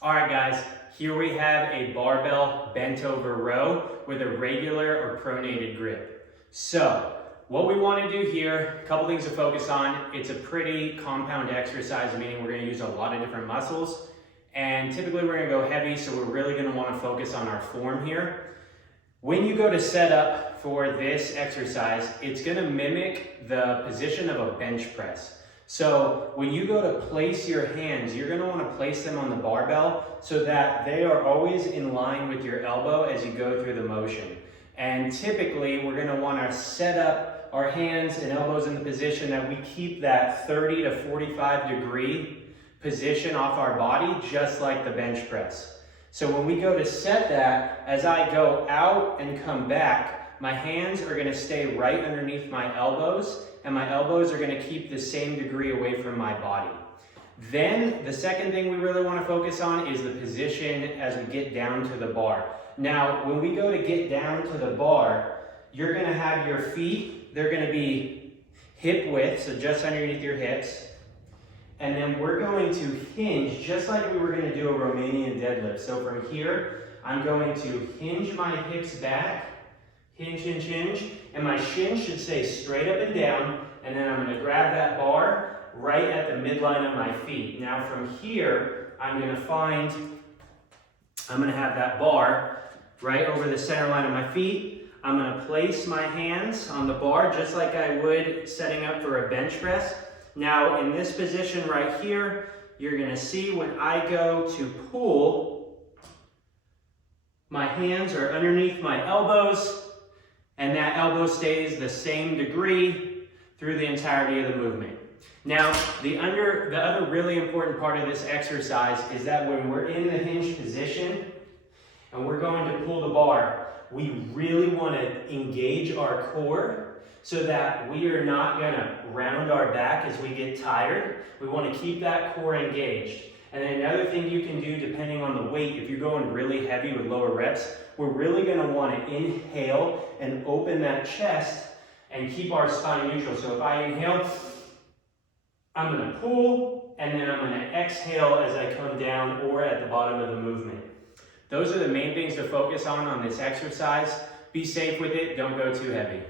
All right, guys, here we have a barbell bent over row with a regular or pronated grip. So what we want to do here, a couple things to focus on. It's a pretty compound exercise, meaning we're going to use a lot of different muscles. And typically we're going to go heavy, so we're really going to want to focus on our form here. When you go to set up for this exercise, it's going to mimic the position of a bench press. So when you go to place your hands, you're going to want to place them on the barbell so that they are always in line with your elbow as you go through the motion. And typically we're going to want to set up our hands and elbows in the position that we keep that 30 to 45 degree position off our body, just like the bench press. So when we go to set that, as I go out and come back, my hands are going to stay right underneath my elbows, and my elbows are going to keep the same degree away from my body. Then the second thing we really want to focus on is the position as we get down to the bar. Now, when we go to get down to the bar, you're going to have your feet, they're going to be hip width, so just underneath your hips. And then we're going to hinge, just like we were going to do a Romanian deadlift. So from here, I'm going to hinge my hips back, hinge, hinge, hinge, and my shin should stay straight up and down, and then I'm going to grab that bar right at the midline of my feet. Now from here, I'm going to have that bar right over the center line of my feet. I'm going to place my hands on the bar just like I would setting up for a bench press. Now in this position right here, you're going to see when I go to pull, my hands are underneath my elbows, and that elbow stays the same degree through the entirety of the movement. Now, the other really important part of this exercise is that when we're in the hinge position and we're going to pull the bar, we really want to engage our core so that we are not going to round our back as we get tired. We want to keep that core engaged. And then another thing you can do, depending on the weight, if you're going really heavy with lower reps, we're really going to want to inhale and open that chest and keep our spine neutral. So if I inhale, I'm going to pull, and then I'm going to exhale as I come down or at the bottom of the movement. Those are the main things to focus on this exercise. Be safe with it. Don't go too heavy.